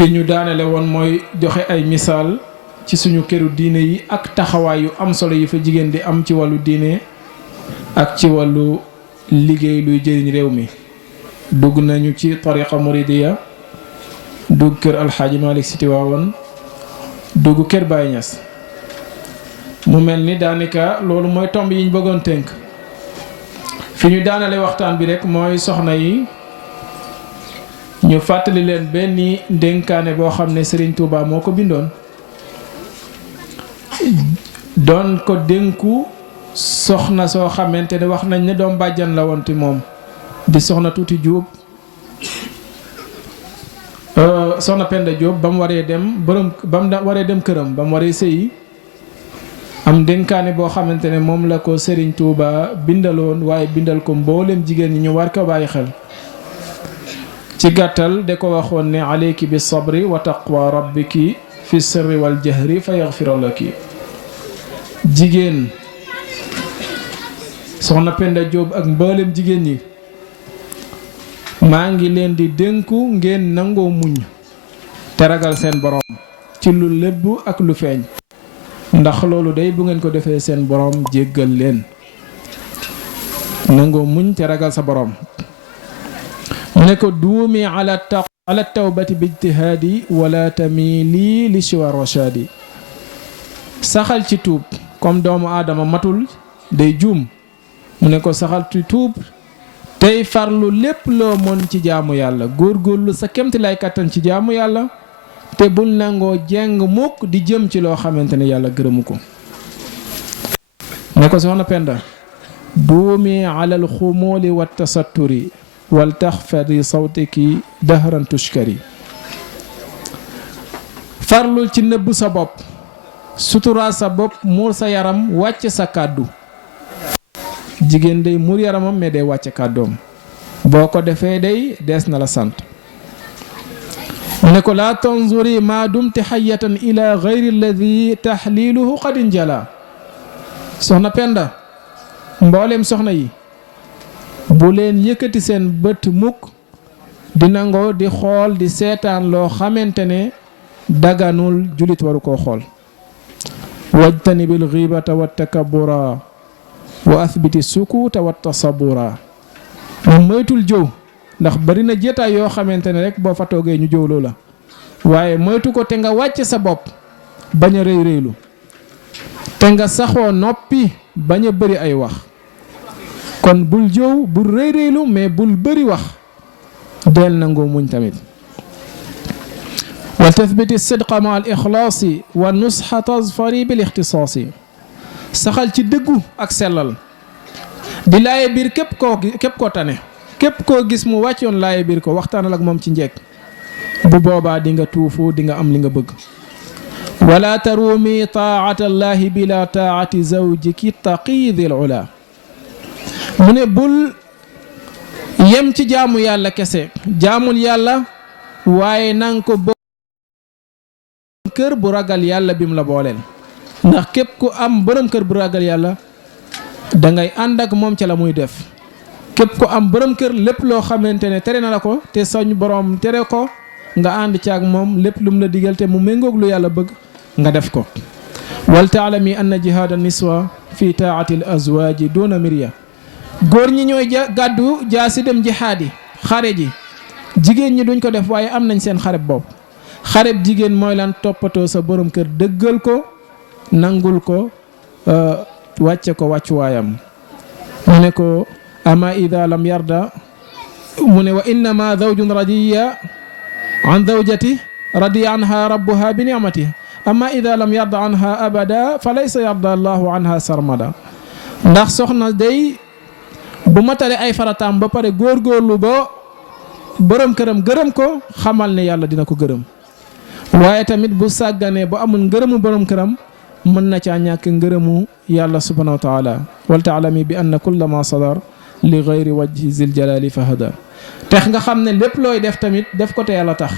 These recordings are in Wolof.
fi ñu daanale woon mooy joxe ay misaal ci suñu këru diine yi ak taxawaay yu am solo yi fa jigéen di am ci wàllu diine ak ci wàllu liggéey luy jëriñ réew mi. dugg nañu ci tariqa muridiya, dugg kër alxaaji Malick Sy Tiwaawan, dugg kër Baye Niass. mu mel ni daanaka loolu mooy tomb yi ñu bëggoon tënk. fi ñu daanale waxtaan bi rek mooy soxna yi ñu fàttali leen benn dénkaane boo xam ne Serigne Touba moo ko bindoon doon ko dénku soxna soo xamante ne wax nañ ne doom bàjjan la woon ti moom di soxna Tuuti Jóob soxna Penda Jóob ba mu waree dem waree dem këram ba mu waree sëyi am dénkaane boo xamante ne moom la ko Serigne Touba bindaloon waaye bindal ko mboolem jigéen ñi ñu war ko bàyyi xel. ci gàttal de ko waxoon ne aleyki bi sabri wa taqwa rabbiki fi sirri wal jahri fa yaxfira laki. jigéen soxna Penda Jóob ak mboolem jigéen ñi maa ngi leen di dénku ngeen nangoo muñ te ragal seen borom ci lu lébb ak lu feeñ. ndax loolu day bu ngeen ko defee seen borom jéggal leen. nangoo muñ te ragal sa borom. mu ne ko duumi ala tawbati bi ijtihaadi wala tamili li siwa rashadi. saxal ci tuub comme doomu aadama matul day juum. mu ne ko saxal ci tuub tey farlu lépp loo mën ci jaamu yàlla góorgóorlu sa kemti lay kattan ci jaamu yàlla. te bul nangoo jeng mukk di jëm ci loo xamante ne yàlla gërëmu ko. ne ko soxna Penda duumi alal xumuli wa tasatturi wal taxfadi sawtiki dahran tushkari. farlul ci nëbb sa bopp sutura sa bopp muur sa yaram wàcc sa kàddu. jigéen day muur yaramam mais day wàcc kàddoom boo ko defee day dees na la sant. ne ko laa tanzuri maa dumti xayatan ila gayri alladi taxliluhu qad injala. soxna Penda mboolem soxna yi bu leen yëkkati seen bët mukk di nangoo di xool di seetaan loo xamante ne daganul julit waru koo xool. wajtanibil xiibata wa takabura wa athbiti sukuuta wa tasabura. moom moytul jëw ndax bari na jéetaay yoo xamante ne rek boo fa toogee ñu jëwloo la waaye moytu ko te nga wàcc sa bopp bañ a rëy rëylu te nga saxoo noppi bañ a bëri ay wax. kon bul jëw bul rëy rëylu mais bul bëri wax del nangoo muñ tamit. wa tathbiti sidqa ma al ixlaasi wa nusxa tasfari bil ixtisaasi. saxal ci dëggu ak sellal di laaye biir képp koo tane képp koo gis mu wàccoon laaye biir ko waxtaanal ak moom ci njekk bu boobaa di nga tuufu di nga am li nga bëgg. wala tarumi taata allahi bila taati zawjiki taqidil ula. mu ne bul yem ci jaamu yàlla kese jaamul yàlla waaye nang ko bo kër bu ragal yàlla bim la booleel. ndax képp ku am borom kër bu ragal yàlla dangay ànd ak moom ca la muy def. képp ku am borom kër lépp loo xamante ne tere na la ko te sañ borom tere ko nga ànd ci ak moom lépp lu mu la digal te mu méngoog lu yàlla bëgg nga def ko. wal taalami anna jihaada niswa fi taati l azwaaji duna mirya. góor ñi ñooy gàddu jaasi dem jihaadi xare ji jigéen ñi duñ ko def waaye am nañ seen xareb bopp. xareb jigéen mooy lan toppatoo sa borom kër dëggal ko nangul ko wàcce ko wàccuwaayam. mu ne ko ama ida lam yarda mu ne wa innama zawjun radiya an zawjati radiya anha rabbuha bi ni'mati ama ida lam yarda anha abada fa laysa yarda allahu anha sarmada. ndax soxna day bu matale ay farataam ba pare góorgóorlu ba borom këram gërëm ko xamal ne yàlla dina ko gërëm. waaye tamit bu sàgganee ba amul ngërëmu borom këram mën na caa ñàkk ngërëmu yàlla subhanahu wa taala. wal taalami bi anna kulla ma sadar li gayri wajhi zil jalali fahada. tex nga xam ne lépp looy def tamit def ko te yàlla tax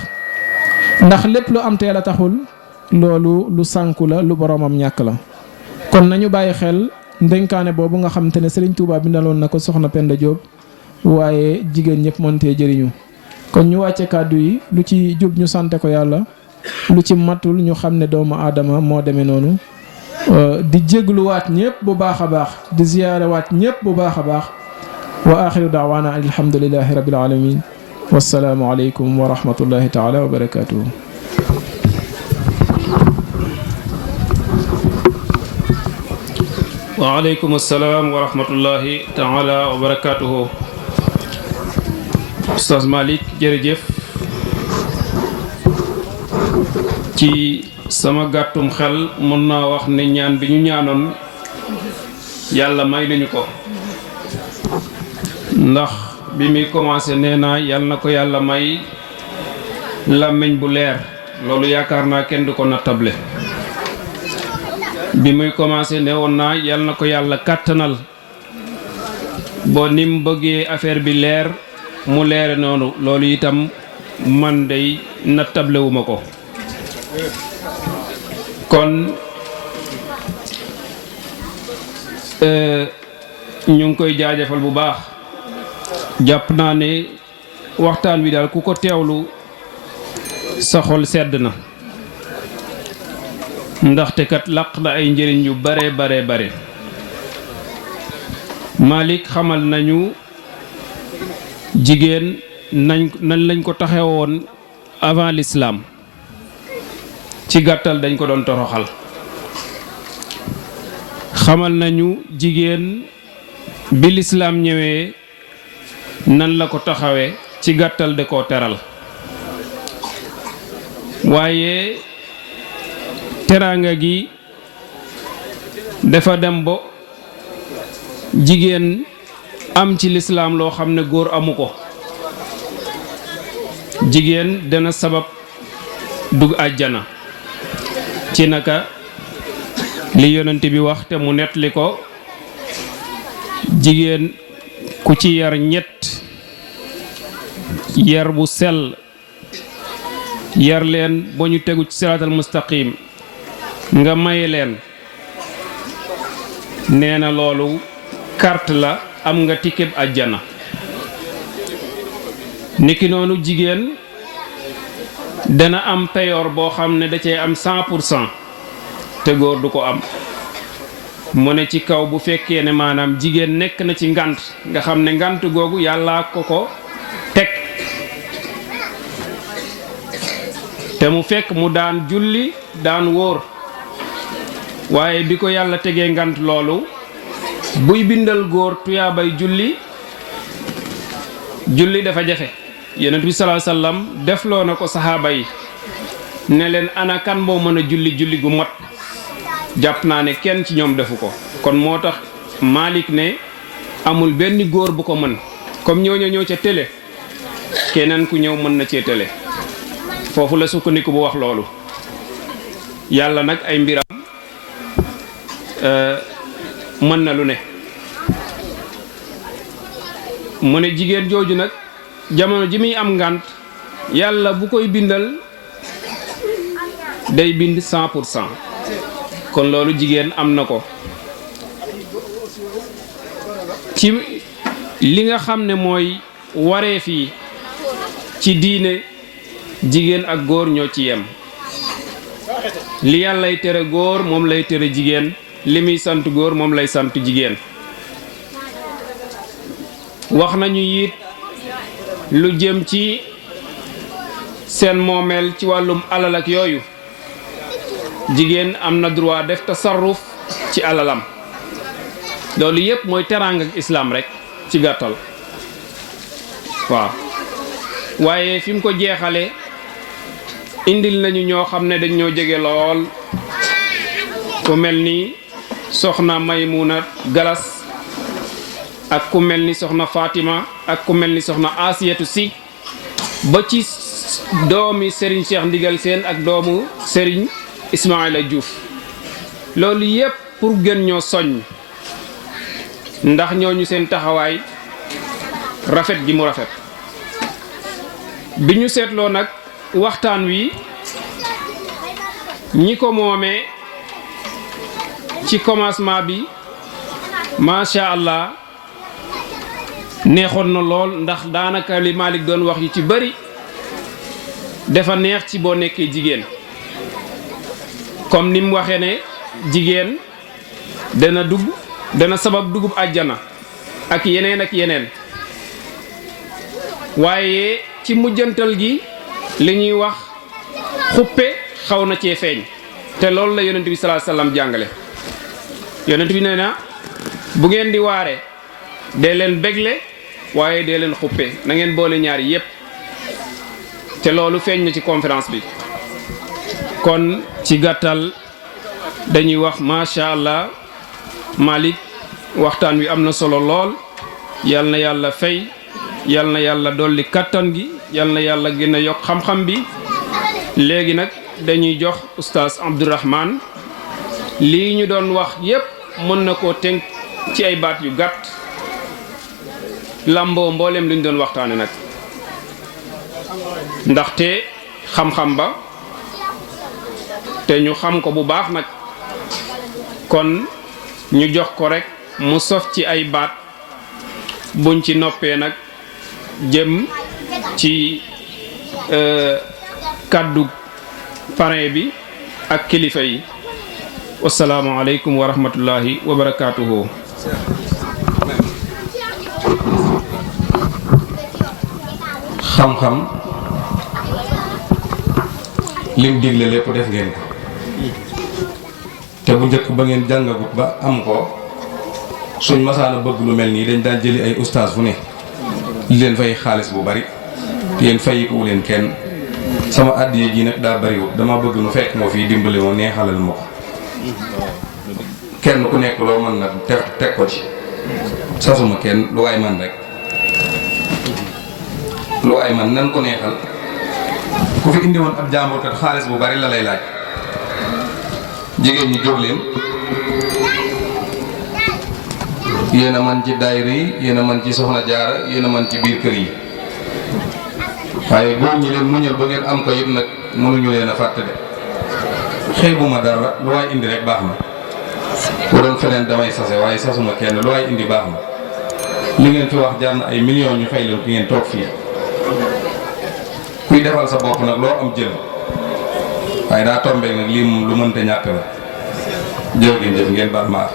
ndax lépp lu am te yàlla taxul loolu lu sànku la lu boromam ñàkk la. kon nañu bàyyi xel ndénkaane boobu nga xamante ne Serigne Touba bindaloon na ko soxna Penda Jóob waaye jigéen ñëpp mëntee jëriñu. kon ñu wàcce kàddu yi lu ci jub ñu sante ko yàlla lu ci matul ñu xam ne doomu aadama moo demee noonu di jégluwaat ñëpp bu baax a baax di ziyaarewaat ñëpp bu baax a baax wa axiru daawaana alhamdulillahi rabbil alamin wassalaamu aleykum wa rahmatullahi taala wa barakatuhu. waaleykum salaam wa rahmatullahi taala wa barakatuhu. Oustaz Malick jërëjëf ci sama gàttum xel mën naa wax ne ñaan bi ñu ñaanoon yàlla may nañu ko ndax bi muy commencé nee naa yàlla na ko yàlla may làmmiñ bu leer loolu yaakaar naa kenn du ko nattable bi muy commencé ne woon naa yàlla na ko yàlla kàttanal boo ni mu bëggee affaire bi leer mu leere noonu loolu itam man day nattable wu ma ko kon ñu ngi koy jaajëfal bu baax jàpp naa ne waxtaan wi daal ku ko teewlu sa xol sedd na ndaxte kat làq na ay njëriñ yu bare bare bare. Malick xamal nañu jigéen nañ lañ ko taxawoon avant l'islam ci gàttal dañ ko doon toroxal. xamal nañu jigéen bi l'islam ñëwee nan la ko taxawee ci gàttal de koo teral waaye teraanga gi dafa dem ba jigéen am ci lislaam loo xam ne góor amu ko. jigéen dana sabab dugg àjjana ci naka li yonent bi wax te mu nettali ko jigéen ku ci yar ñett yar bu sell yar leen ba ñu tegu ci siraatal mustaqim nga maye leen nee na loolu carte la am nga ticket àjjana. niki noonu jigéen dana am payoor boo xam ne da cee am 100% te góor du ko am. mu ne ci kaw bu fekkee ne maanaam jigéen nekk na ci ngant nga xam ne ngant googu yàlla ko teg te mu fekk mu daan julli daan wóor waaye bi ko yàlla tegee ngant loolu buy bindal góor tuyaabay julli dafa jafe. yonent bi sallallahu alayhi wasallam defloo na ko saxaaba yi ne leen ana kan moo mën a julli gu mot jàpp naa ne kenn ci ñoom defu ko. kon moo tax Malick ne amul benn góor bu ko mën comme ñoo ca télé keneen ku ñëw mën na cee télé foofu la sukkandiku bu wax loolu. yàlla nag ay mbiram mën na lu ne. mu ne jigéen jooju nag jamono ji muy am ngànt yàlla bu koy bindal day bind 100%. kon loolu jigéen am na ko ci li nga xam ne mooy wareef yi ci diine jigéen ak góor ñoo ci yem. li yàllay tere góor moom lay tere jigéen li muy sant góor moom lay sant jigéen. wax nañu it lu jëm ci seen moomeel ci wàllum alal ak yooyu jigéen am na droit def tasarruf ci alalam. loolu yépp mooy teraanga ak islaam rek ci gàttal. waaw waaye fi mu ko jeexale indil nañu ñoo xam ne dañ ñoo jege lool ku mel ni soxna Maymuna Galas ak ku mel ni soxna Fatima ak ku mel ni soxna Asiyatu Si ba ci doomi Serigne Cheikh Ndigal Sène ak doomu Serigne Ismaïla Diouf. loolu yépp pour gën ñoo soññ ndax ñooñu seen taxawaay rafet gi mu rafet. bi ñu seetloo nag waxtaan wi ñi ko moomee ci commencement bi macha allah neexoon na lool ndax daanaka li Malick doon wax yu ci bari dafa neex ci boo nekkee jigéen comme ni mu waxee ne jigéen dana sabab dugub àjjana ak yeneen waaye ci mujjantal gi li ñuy wax xuppe xaw na cee feeñ te loolu la yonent bi sallallahu alayhi wasallam jàngale yonent bi nee na bu ngeen di waare dee leen bégle waaye dee leen xuppe na ngeen boole ñaari yépp te loolu feeñ na ci conférence bi kon ci gàttal dañuy wax macha allah Malick waxtaan wi am na solo lool yal na yàlla fay yal na yàlla dolli kattan gi yal na yàlla gën a yokk xam-xam bi léegi nag dañuy jox oustaz Abdourahmane lii ñu doon wax yépp mën na koo tënk ci ay baat yu gàtt lamboo mboolem lu ñu doon waxtaane nag ndaxte xam-xam ba te ñu xam ko bu baax nag kon ñu jox ko rek mu sof ci ay baat buñ ci noppee nag jëm ci kàddu parrain bi ak kilifa yi wasalaamu aleykum wa rahmatullahi wa barakaatuhu. xam-xam lim digle lépp def ngeen ko te bu njëkk ba ngeen jàngagut ba am ko suñ masaana bëgg lu mel nii dañ daan jëli ay ustaas fu ne li leen fay xaalis bu bari te yéen fayikuwu leen kenn sama àddiya ji nag daa bariwut dama bëgg nu fekk moo fii dimbali moo neexalal ma ko kenn ku nekk loo mën nag teg ko ci sasuma kenn lu waay man rek lu waay man nan ko neexal ku fi indi woon ab jàmbur kat xaalis bu bari la lay laaj jigéen ñi jóg leen yéen a man ci daayira yi yéen a man ci soxna jaara yéen a man ci biir kër yi waaye góor ñi leen muñal ba ngeen am ko yëpp nag mënuñu leen a fàtte de xeebuma dara lu waay indi rek baax na bu doon feneen damay sase waaye sasuma kenn lu waay indi baax na li ngeen fi wax jar na ay millions ñu fay leen ki ngeen toog fii kuy defal sa bopp nag loo am jël waaye daa tombé nag lii moom lu mënta ñàkk la jërë ngeen jëf ngeen baal maar